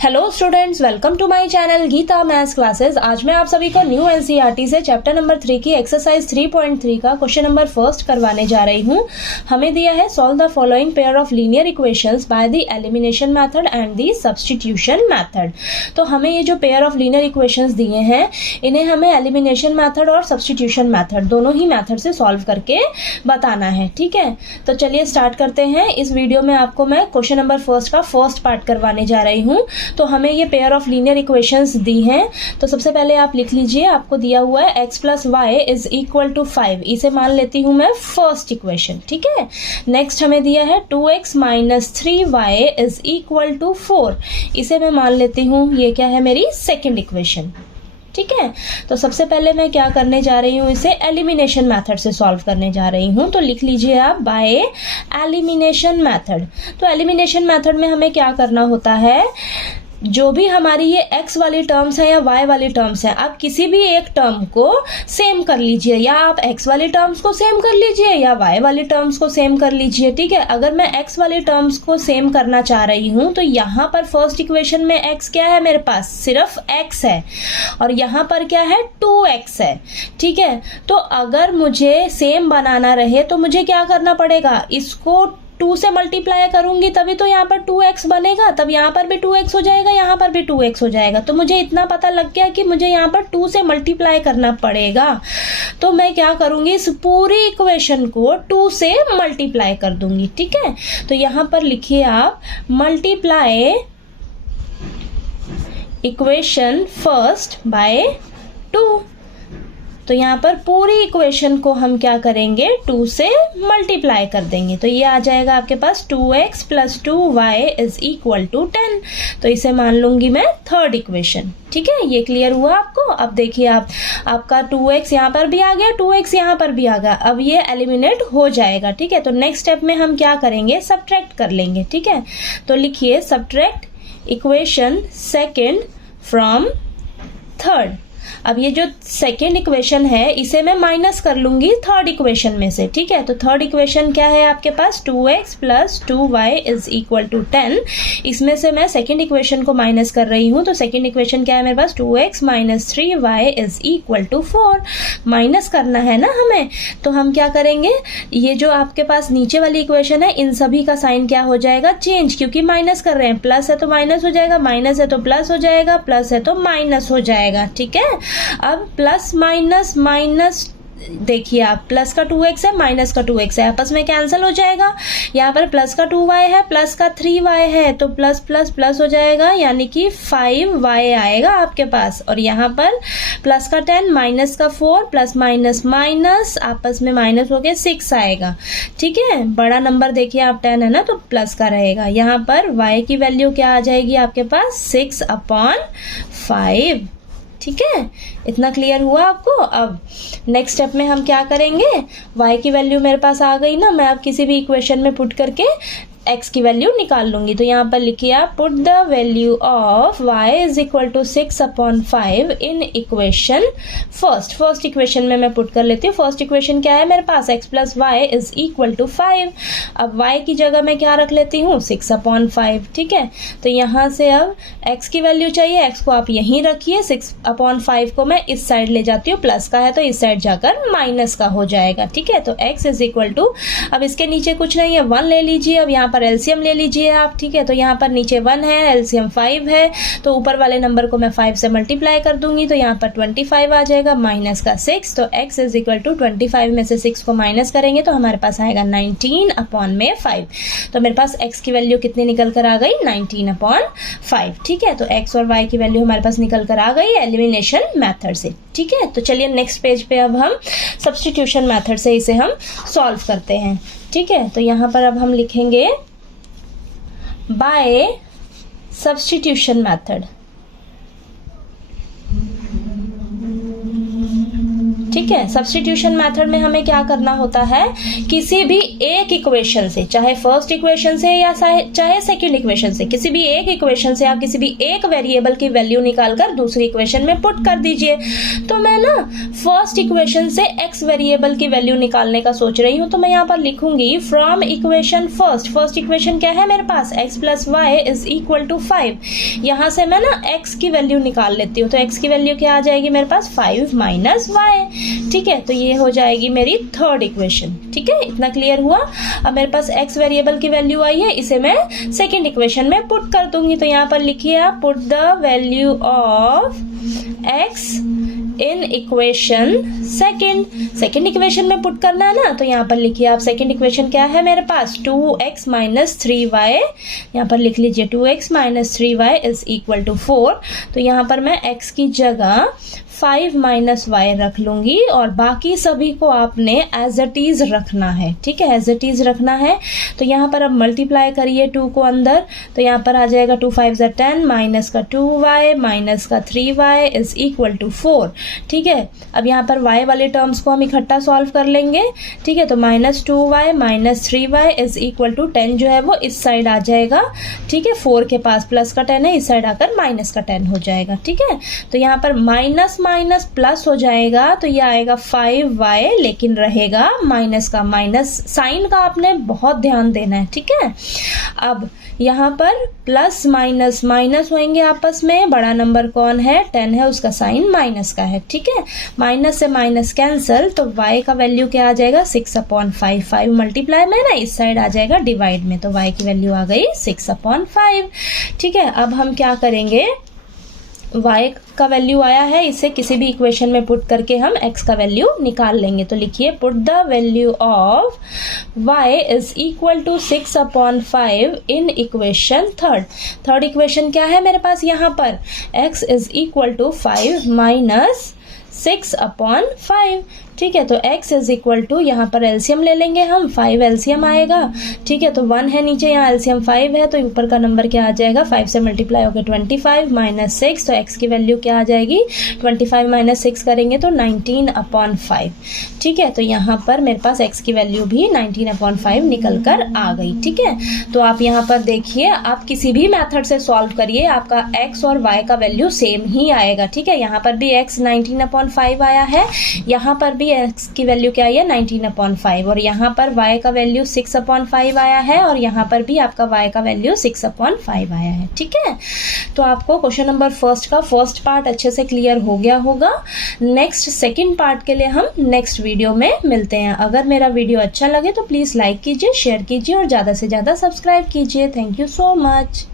Hello students, welcome to my channel Geeta maths classes. आज मैं आप सभी को न्यू एनसीईआरटी से चैप्टर नंबर 3 की एक्सरसाइज 3.3 का क्वेश्चन नंबर फर्स्ट करवाने जा रही हूँ। हमें दिया है solve the following pair of linear equations by the elimination method and the substitution method. तो हमें ये जो पेयर ऑफ लीनियर इक्वेशंस दिए हैं, इन्हें हमें एलिमिनेशन मेथड और सब्स्टिट्यूशन मेथड दोनों ही मेथड से सॉल्व करके बताना है। ठीक है, तो चलिए स्टार्ट करते हैं। इस वीडियो में आपको मैं क्वेश्चन नंबर फर्स्ट का फर्स्ट पार्ट करवाने जा रही हूँ। तो हमें ये पेयर ऑफ लीनियर इक्वेशंस दी हैं। तो सबसे पहले आप लिख लीजिए, आपको दिया हुआ है x plus y is equal to 5। इसे मान लेती हूँ मैं फर्स्ट इक्वेशन। ठीक है, नेक्स्ट हमें दिया है 2x minus 3y is equal to 4। इसे मैं मान लेती हूँ ये क्या है, मेरी सेकेंड इक्वेशन। ठीक है, तो सबसे पहले मैं क्या करने जा रही हूँ, इसे एलिमिनेशन मेथड से सॉल्व करने जा रही हूँ। तो लिख लीजिए आप बाय एलिमिनेशन मेथड। तो एलिमिनेशन मेथड में हमें क्या करना होता है, जो भी हमारी ये x वाली टर्म्स है या y वाली टर्म्स है, आप किसी भी एक टर्म को सेम कर लीजिए, या आप x वाली टर्म्स को सेम कर लीजिए या y वाली टर्म्स को सेम कर लीजिए। ठीक है, अगर मैं x वाली टर्म्स को सेम करना चाह रही हूँ तो यहाँ पर फर्स्ट इक्वेशन में x क्या है, मेरे पास सिर्फ x है और यहाँ पर क्या है, 2x है। ठीक है, तो अगर मुझे सेम बनाना रहे तो मुझे क्या करना पड़ेगा, इसको 2 से मल्टीप्लाई करूंगी तभी तो यहाँ पर 2x बनेगा, तब यहाँ पर भी 2x हो जाएगा, यहाँ पर भी 2x हो जाएगा। तो मुझे इतना पता लग गया कि मुझे यहाँ पर 2 से मल्टीप्लाई करना पड़ेगा। तो मैं क्या करूंगी, इस पूरी इक्वेशन को 2 से मल्टीप्लाई कर दूंगी। ठीक है, तो यहाँ पर लिखिए आप मल्टीप्लाई इक्वेशन फर्स्ट बाय 2। तो यहाँ पर पूरी इक्वेशन को हम क्या करेंगे, 2 से मल्टीप्लाई कर देंगे। तो ये आ जाएगा आपके पास 2x plus 2y is equal to 10। तो इसे मान लूंगी मैं थर्ड इक्वेशन। ठीक है, ये क्लियर हुआ आपको। अब देखिए आपका 2x यहाँ पर भी आ गया, 2x यहाँ पर भी आ गया। अब ये एलिमिनेट हो जाएगा। ठीक है, तो नेक्स्ट स्टेप में हम क्या करेंगे, सब्ट्रैक्ट कर लेंगे। ठीक है, तो लिखिए subtract equation second from third. अब ये जो सेकेंड इक्वेशन है इसे मैं माइनस कर लूंगी थर्ड इक्वेशन में से। ठीक है, तो थर्ड इक्वेशन क्या है आपके पास, 2x plus 2y is equal to 10। इसमें से मैं सेकेंड इक्वेशन को माइनस कर रही हूँ। तो सेकेंड इक्वेशन क्या है मेरे पास, 2x minus 3y is equal to 4। Minus करना है ना हमें, तो हम क्या करेंगे, ये जो आपके पास नीचे वाली इक्वेशन है इन सभी का साइन क्या हो जाएगा, चेंज, क्योंकि माइनस कर रहे हैं। प्लस है तो माइनस हो जाएगा, माइनस है तो प्लस हो जाएगा, प्लस है तो माइनस हो जाएगा। ठीक है, अब प्लस माइनस माइनस, देखिए आप प्लस का 2x है माइनस का 2x है, आपस में कैंसिल हो जाएगा। यहाँ पर प्लस का 2y है प्लस का 3y है, तो प्लस प्लस प्लस हो जाएगा, यानी कि 5y आएगा आपके पास। और यहाँ पर प्लस का 10 माइनस का 4 प्लस माइनस माइनस, आपस में माइनस हो गया 6 आएगा। ठीक है, बड़ा नंबर देखिए आप 10 है ना, तो प्लस का रहेगा। यहाँ पर y की वैल्यू क्या आ जाएगी आपके पास, 6/5। ठीक है, इतना क्लियर हुआ आपको। अब नेक्स्ट स्टेप में हम क्या करेंगे, y की वैल्यू मेरे पास आ गई ना, मैं अब किसी भी इक्वेशन में पुट करके x की वैल्यू निकाल लूंगी। तो यहाँ पर लिखिए आप put the value of y is equal to 6/5 in equation first equation में मैं पुट कर लेती हूँ। फर्स्ट इक्वेशन क्या है मेरे पास, x plus y is equal to 5। अब y की जगह मैं क्या रख लेती हूँ, 6/5। ठीक है, तो यहाँ से अब x की वैल्यू चाहिए, x को आप यहीं रखिए, 6/5 को मैं इस साइड ले जाती हूँ, प्लस का है तो इस साइड जाकर माइनस का हो जाएगा। ठीक है, तो x इज इक्वल टू, अब इसके नीचे कुछ नहीं है, 1 ले लीजिए। अब यहाँ पर एलसीएम ले लीजिए आप। ठीक है, तो यहाँ पर नीचे 1 है, एलसीएम 5 है, तो ऊपर वाले नंबर को मैं 5 से मल्टीप्लाई कर दूंगी। तो यहाँ पर 25 आ जाएगा माइनस का 6। तो x इज इक्वल टू 25 में से 6 को माइनस करेंगे तो हमारे पास आएगा 19/5। तो मेरे पास x की वैल्यू कितनी निकल कर आ गई, 19/5। ठीक है, तो x और y की वैल्यू हमारे पास निकल कर आ गई एलिमिनेशन मेथड से। ठीक है, तो चलिए नेक्स्ट पेज पे अब हम सब्स्टिट्यूशन मेथड से इसे हम सॉल्व करते हैं। ठीक है, तो यहाँ पर अब हम लिखेंगे बाय ठीक है। सब्स्टिट्यूशन मेथड में हमें क्या करना होता है, किसी भी एक इक्वेशन से, चाहे फर्स्ट इक्वेशन से या चाहे सेकंड इक्वेशन से, किसी भी एक इक्वेशन से आप किसी भी एक वेरिएबल की वैल्यू निकालकर दूसरी इक्वेशन में पुट कर दीजिए। तो मैं ना फर्स्ट इक्वेशन से x वेरिएबल की वैल्यू निकालने का सोच रही हूँ, तो मैं यहाँ पर लिखूंगी फ्रॉम इक्वेशन फर्स्ट इक्वेशन क्या है मेरे पास, x plus y is equal to 5। यहाँ से मैं ना x की वैल्यू निकाल लेती हूँ, तो x की वैल्यू क्या आ जाएगी मेरे पास, 5 माइनस वाई। ठीक है, तो ये हो जाएगी मेरी थर्ड इक्वेशन। ठीक है, इतना क्लियर हुआ। अब मेरे पास x वेरिएबल की वैल्यू आई है, इसे मैं सेकेंड इक्वेशन में पुट कर दूंगी। तो यहाँ पर लिखिए आप, put the value of x in equation second equation में पुट करना है ना। तो यहाँ पर लिखिए आप, सेकेंड इक्वेशन क्या है मेरे पास, 2x माइनस 3y। यहाँ पर लिख लीजिए 2x minus 3y is equal to 4। तो यहाँ पर मैं x की जगह 5 माइनस वाई रख लूंगी और बाकी सभी को आपने एज इट इज रखना है। ठीक है, एज इट इज रखना है। तो यहाँ पर अब मल्टीप्लाई करिए 2 को अंदर, तो यहाँ पर आ जाएगा 2 5 = 10 माइनस का 2y माइनस का 3y इज इक्वल टू 4। ठीक है, अब यहाँ पर y वाले टर्म्स को हम इकट्ठा सॉल्व कर लेंगे। ठीक है, तो minus 2y minus 3y is equal to 10 जो है वो इस साइड आ जाएगा। ठीक है, 4 के पास प्लस का 10 है, इस साइड आकर माइनस का 10 हो जाएगा। ठीक है, तो यहाँ पर माइनस माइनस प्लस हो जाएगा, तो ये आएगा 5y, लेकिन रहेगा माइनस का, माइनस साइन का आपने बहुत ध्यान देना है। ठीक है, अब यहाँ पर प्लस माइनस माइनस होंगे आपस में, बड़ा नंबर कौन है, 10 है, उसका साइन माइनस का है। ठीक है, माइनस से माइनस कैंसल, तो y का वैल्यू क्या आ जाएगा, 6/5। 5 मल्टीप्लाई में ना, इस साइड आ जाएगा डिवाइड में, तो y की वैल्यू आ गई 6/5। ठीक है, अब हम क्या करेंगे, y का वैल्यू आया है, इसे किसी भी इक्वेशन में पुट करके हम x का वैल्यू निकाल लेंगे। तो लिखिए, put the value of y is equal to 6/5 in equation third equation क्या है मेरे पास, यहाँ पर x is equal to 5 minus 6/5। ठीक है, तो x इज इक्वल टू, यहाँ पर एलसीएम ले लेंगे हम, 5 एलसीएम आएगा। ठीक है, तो 1 है नीचे, यहाँ एलसीएम 5 है, तो ऊपर का नंबर क्या आ जाएगा, 5 से मल्टीप्लाई होकर 25 माइनस 6, तो x की वैल्यू क्या आ जाएगी, 25 माइनस 6 करेंगे तो 19/5। ठीक है, तो यहाँ पर मेरे पास x की वैल्यू भी 19/5 निकल कर आ गई। ठीक है, तो आप यहाँ पर देखिए, आप किसी भी मेथड से सॉल्व करिए, आपका x और y का वैल्यू सेम ही आएगा। ठीक है, यहाँ पर भी x 19/5 आया है, यहाँ पर भी x की वैल्यू क्या आई है, 19/5, और यहाँ पर y का वैल्यू 6/5 आया है, और यहाँ पर भी आपका y का वैल्यू 6/5 आया है। ठीक है, तो आपको क्वेश्चन नंबर फर्स्ट का फर्स्ट पार्ट अच्छे से क्लियर हो गया होगा। नेक्स्ट सेकंड पार्ट के लिए हम नेक्स्ट वीडियो में मिलते हैं। अगर मेरा वीडियो अच्छा लगे तो प्लीज़ लाइक कीजिए, शेयर कीजिए और ज़्यादा से ज़्यादा सब्सक्राइब कीजिए। Thank you so much.